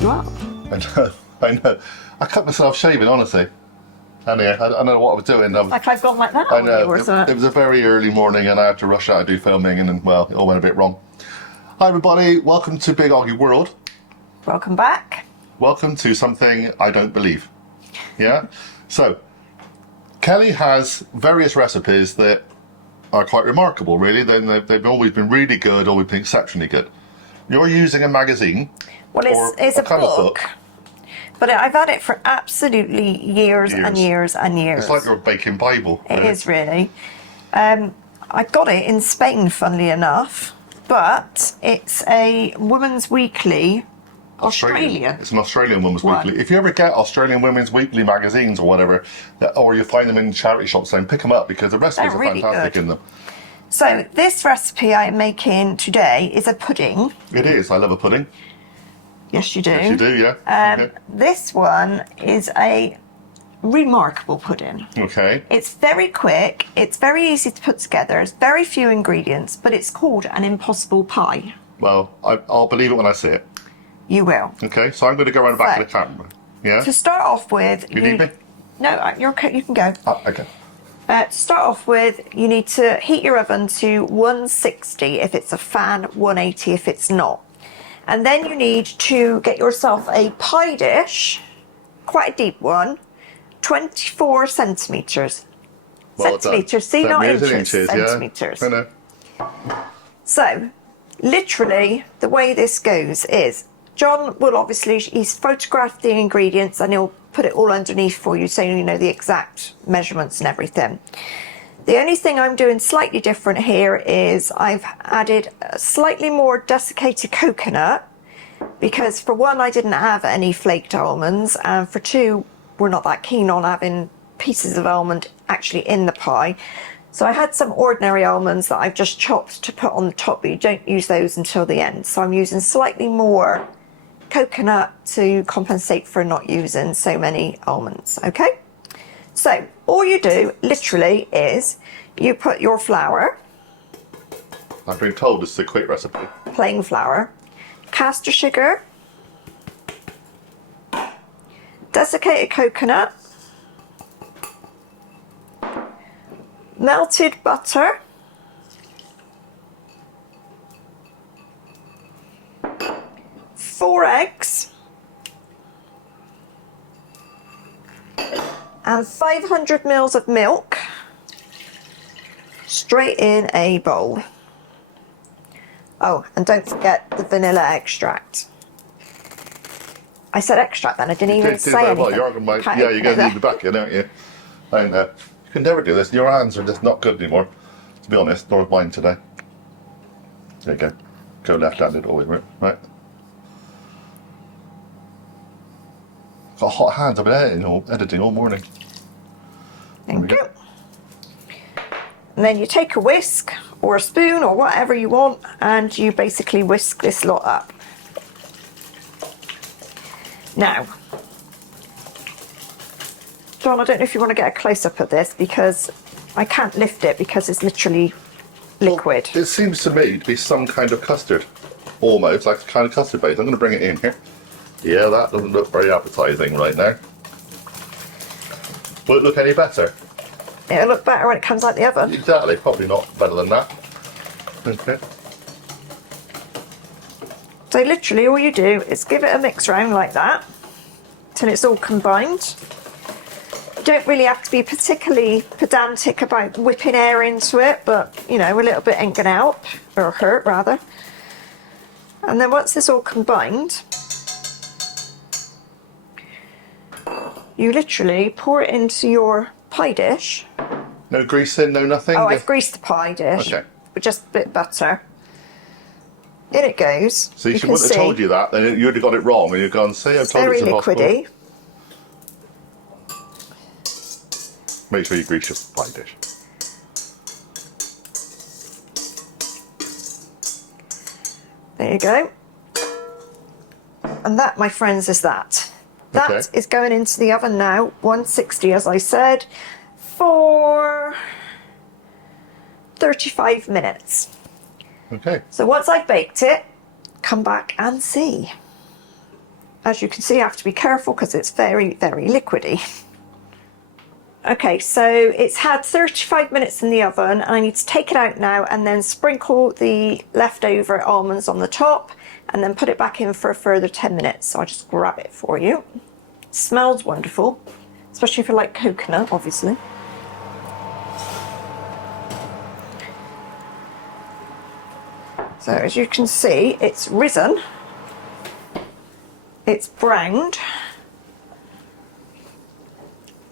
you up. I know. I cut myself shaving, honestly. Anyway, I don't know what I was doing. Like I've gone like that I on you know. or something. It was a very early morning and I had to rush out and do filming and then, well, it all went a bit wrong. Hi everybody, welcome to Big OGGIE World. Welcome back. Welcome to something I don't believe. Yeah? So, Kelly has various recipes that are quite remarkable, really. They've always been really good, always been exceptionally good. You're using a magazine. Well, it's a book. But I've had it for absolutely years and years and years. It's like your baking Bible. Really. It is really. I got it in Spain, funnily enough, but it's a Women's Weekly Australian. It's an Australian Women's Weekly. If you ever get Australian Women's Weekly magazines or whatever, or you find them in charity shops, then pick them up because the recipes are fantastic in them. So this recipe I'm making today is a pudding. It is. I love a pudding. Yes, you do. Yes, you do, yeah. Okay. This one is a remarkable pudding. Okay. It's very quick, it's very easy to put together, it's very few ingredients, but it's called an impossible pie. Well, I'll believe it when I see it. You will. Okay, so I'm going to go around the back of the camera. Yeah? To start off with... You need me? No, you're okay, you can go. Oh, okay. To start off with, you need to heat your oven to 160 if it's a fan, 180 if it's not. And then you need to get yourself a pie dish, quite a deep one, 24 centimetres. Centimetres, see, not inches, centimetres. Yeah. I know. So, literally, the way this goes is, John will obviously, he's photographed the ingredients and he'll put it all underneath for you so you know the exact measurements and everything. The only thing I'm doing slightly different here is I've added slightly more desiccated coconut because for one I didn't have any flaked almonds and for two we're not that keen on having pieces of almond actually in the pie. So I had some ordinary almonds that I've just chopped to put on the top, but you don't use those until the end. So I'm using slightly more coconut to compensate for not using so many almonds, okay? So all you do literally is you put your flour. I've been told this is a quick recipe. Plain flour, caster sugar, desiccated coconut, melted butter, four eggs, and 500 ml of milk straight in a bowl. Oh, and don't forget the vanilla extract. I said extract then, I didn't even say anything. Well, you're going to need the back here, don't you? And, you can never do this. Your hands are just not good anymore, to be honest, nor mine today. There you go. Go left-handed always, right? Got hot hands. I've been editing all morning. Thank you. And then you take a whisk or a spoon or whatever you want and you basically whisk this lot up. Now, John, I don't know if you want to get a close-up of this because I can't lift it because it's literally liquid. Well, it seems to me to be some kind of custard, almost like a kind of custard base. I'm going to bring it in here. Yeah, that doesn't look very appetising right now. Will it look any better? It'll look better when it comes out the oven. Exactly, probably not better than that. Okay. So literally all you do is give it a mix round like that till it's all combined. You don't really have to be particularly pedantic about whipping air into it, but you know, a little bit ain't gonna help, or hurt rather. And then once it's all combined, you literally pour it into your pie dish. No greasing, no nothing? Oh, I've greased the pie dish, okay, with just a bit of butter. In it goes. So she wouldn't have told you that, then you'd have got it wrong, and you'd gone, see, I've told you it's impossible. Very liquidy. Make sure you grease your pie dish. There you go. And that, my friends, is that. That is going into the oven now, 160 as I said, for 35 minutes. Okay. So once I've baked it, come back and see. as you can see, I have to be careful because it's very, very liquidy. Okay, so it's had 35 minutes in the oven and I need to take it out now and then sprinkle the leftover almonds on the top and then put it back in for a further 10 minutes. So I'll just grab it for you. It smells wonderful, especially if you like coconut, obviously. So as you can see, it's risen, it's browned.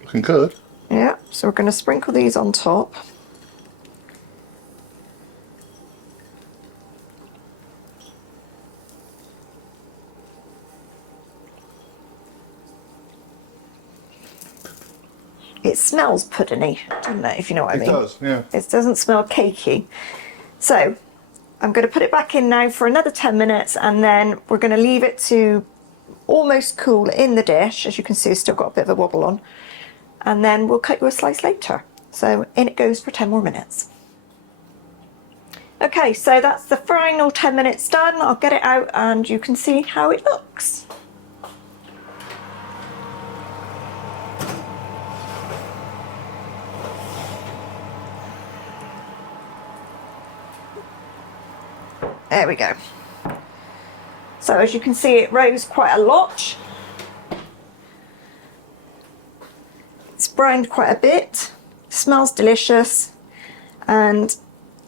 Looking good. Yeah, so we're going to sprinkle these on top. It smells puddingy, doesn't it, if you know what I mean? It does, yeah. It doesn't smell cakey. So I'm going to put it back in now for another 10 minutes and then we're going to leave it to almost cool in the dish. As you can see, it's still got a bit of a wobble on. And then we'll cut you a slice later. So in it goes for 10 more minutes. Okay, so that's the final 10 minutes done. I'll get it out and you can see how it looks. There we go. So as you can see, it rose quite a lot. It's browned quite a bit, smells delicious, and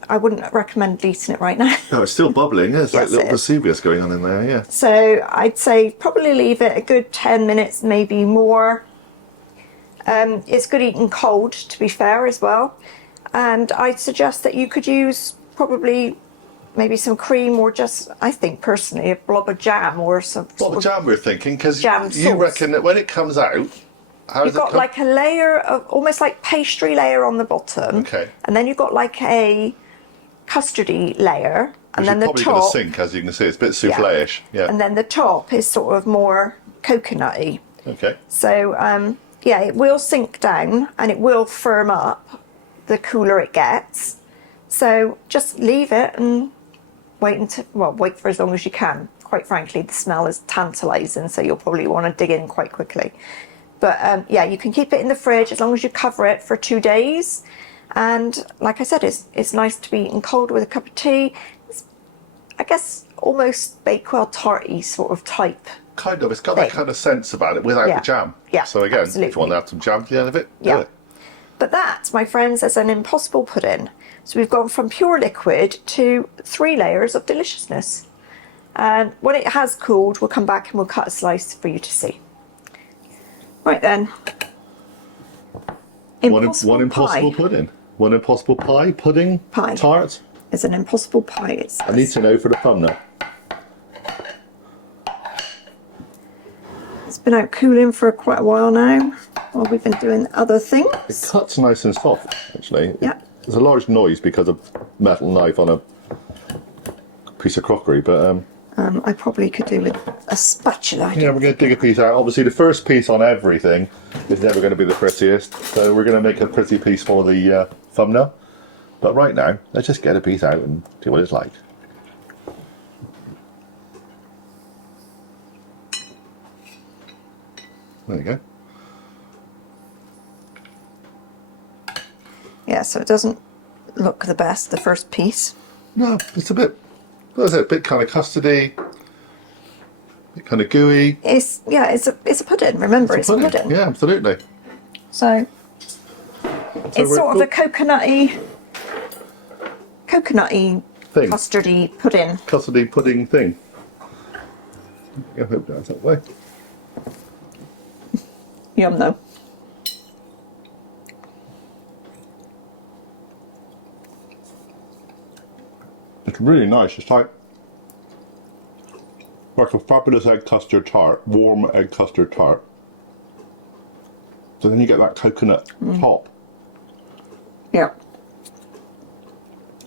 I wouldn't recommend eating it right now. No, it's still bubbling. There's like Yes, little it is. Vesuvius going on in there, yeah. So I'd say probably leave it a good 10 minutes, maybe more. It's good eating cold, to be fair, as well. And I'd suggest that you could use probably maybe some cream or just, I think personally, a blob of jam or some What sort the of jam we're thinking, because jam you sauce. reckon that when it comes out, how You've does it got come? like a layer of almost like pastry layer on the bottom. Okay. And then you've got like a custardy layer. And then the probably going to top. sink, as you can see. It's a bit souffle-ish. Yeah. And then the top is sort of more coconutty. Okay. So yeah, it will sink down and it will firm up the cooler it gets. So just leave it and wait for as long as you can. Quite frankly, the smell is tantalising, so you'll probably want to dig in quite quickly. But yeah, you can keep it in the fridge as long as you cover it for 2 days. And like I said, it's nice to be eaten cold with a cup of tea. It's, I guess, almost Bakewell tarty sort of type. Kind of. It's got that kind of sense about it without Yeah. the jam. Yeah, So again, if absolutely. you want to add some jam to the end of it, Yeah. do it. But that, my friends, is an impossible pudding. So we've gone from pure liquid to 3 layers of deliciousness. And when it has cooled, we'll come back and we'll cut a slice for you to see. Right then. One impossible pie pudding. One impossible pie, pudding, Pie. tart. is an impossible pie. It I need says. to know for the thumbnail. It's been out cooling for quite a while now, while we've been doing other It things. cuts nice and soft, actually. Yeah. There's a large noise because of metal knife on a piece of crockery, but I probably could do with a spatula. yeah, we're going to dig a piece out. Obviously, the first piece on everything is never going to be the prettiest, so we're going to make a pretty piece for the thumbnail. But right now, let's just get a piece out and see what it's like. There you go. Yeah, so it doesn't look the best, the first piece. No, it's a bit, what is it, a bit kind of custardy, a bit kind of gooey. It's a pudding. Remember, it's a pudding. Yeah, absolutely. So it's we're sort of a cool. coconutty, Thing. custardy pudding. Custardy pudding thing. I hope that's that way. Yum though. It's really nice. It's like a fabulous egg custard tart, warm egg custard tart. So then you get that coconut top. Yeah.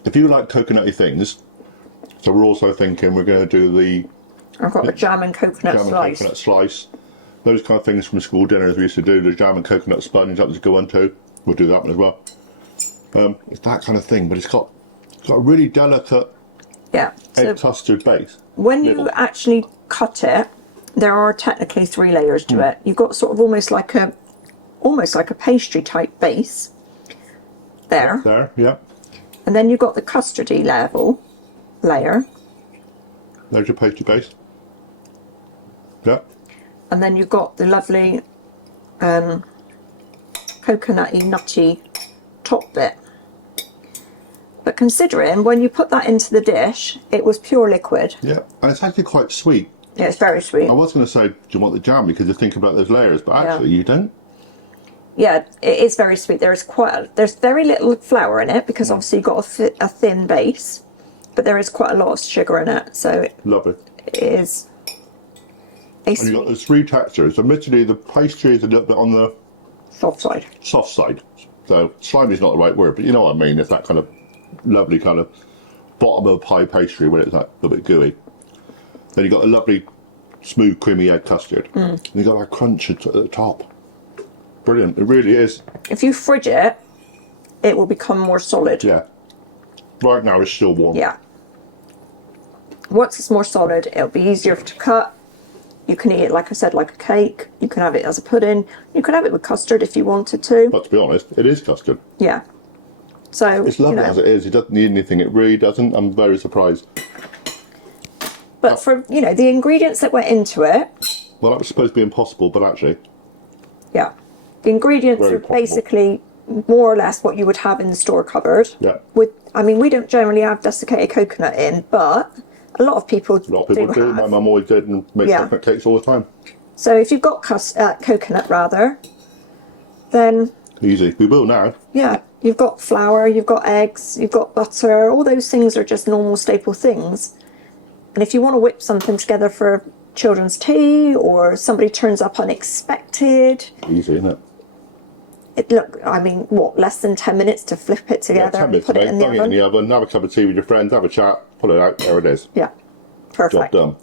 If you like coconutty things, so we're also thinking we're going to do the I've got a jam and coconut jam slice. and coconut slice. Those kind of things from school dinners we used to do, the jam and coconut sponge that was go on to. We'll do that one as well. It's that kind of thing, but it's got a really delicate Yeah. So egg custard base. when you Nibble. actually cut it, there are technically 3 layers to it. You've got sort of almost like a pastry type base there. There, yeah. And then you've got the custardy layer. There's your pastry base. Yeah. And then you've got the lovely coconutty, nutty top bit. But considering when you put that into the dish, it was pure liquid. Yeah, and it's actually quite sweet. Yeah, it's very sweet. I was going to say, do you want the jam? Because you think about those layers, but actually you don't. Yeah, it is very sweet. There's very little flour in it because obviously you've got a thin base, but there is quite a lot of sugar in it. So Lovely. it is a And you've got those 3 textures. Admittedly, the pastry is a little bit on the soft side. soft side. So slimy is not the right word, but you know what I mean. It's that kind of lovely kind of bottom of pie pastry where it's like a bit gooey. Then you've got a lovely smooth creamy egg custard. And you've got that crunch at the top. Brilliant, it really is. If you fridge it, it will become more solid. Yeah. Right now it's still warm. Yeah. Once it's more solid, it'll be easier to cut. You can eat it, like I said, like a cake. You can have it as a pudding. You could have it with custard if you wanted to. But to be honest, it is custard. Yeah. So It's lovely as it is. It doesn't need anything. It really doesn't. I'm very surprised. But for, the ingredients that went into it. Well, that was supposed to be impossible, but actually. Yeah. The ingredients Very are possible. basically more or less what you would have in the store cupboard. Yeah. We don't generally have desiccated coconut in, but a lot of people A lot of people do. My mum always did and makes coconut cakes all the time. So if you've got coconut rather, then Easy. We will now. yeah, you've got flour, you've got eggs, you've got butter. All those things are just normal staple things. And if you want to whip something together for children's tea or somebody turns up unexpected, Easy, isn't it? less than 10 minutes to flip it Yeah, together 10 and minutes, put it mate. in the Bung it in the oven. oven, have a cup of tea with your friends, have a chat, pull it out, there it is. Yeah, Job perfect. done.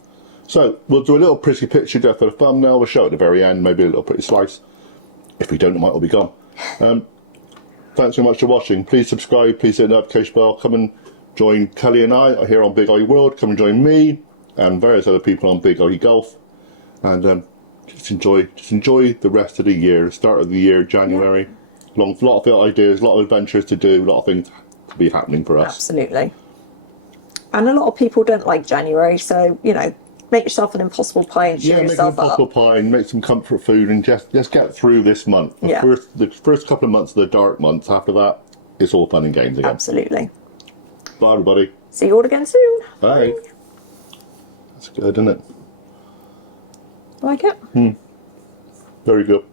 So, we'll do a little pretty picture there for the thumbnail, we'll show it at the very end, maybe a little pretty slice. If we don't, it might all be gone. Thanks so much for watching. Please subscribe, please hit the notification bell, come and join Kelly and I here on Big OGGIE World, come and join me and various other people on Big OGGIE Golf. And just enjoy the rest of the year, the start of the year, January. A lot of ideas, a lot of adventures to do, a lot of things to be happening for us. Absolutely. And a lot of people don't like January, so, make yourself an impossible pie and cheer Yeah, make an yourself impossible up. pie and make some comfort food and just get through this month. The first couple of months are the dark months. After that, it's all fun and games again. Absolutely. Bye, everybody. See you all again soon. Bye. That's good, isn't it? Like it? Very good.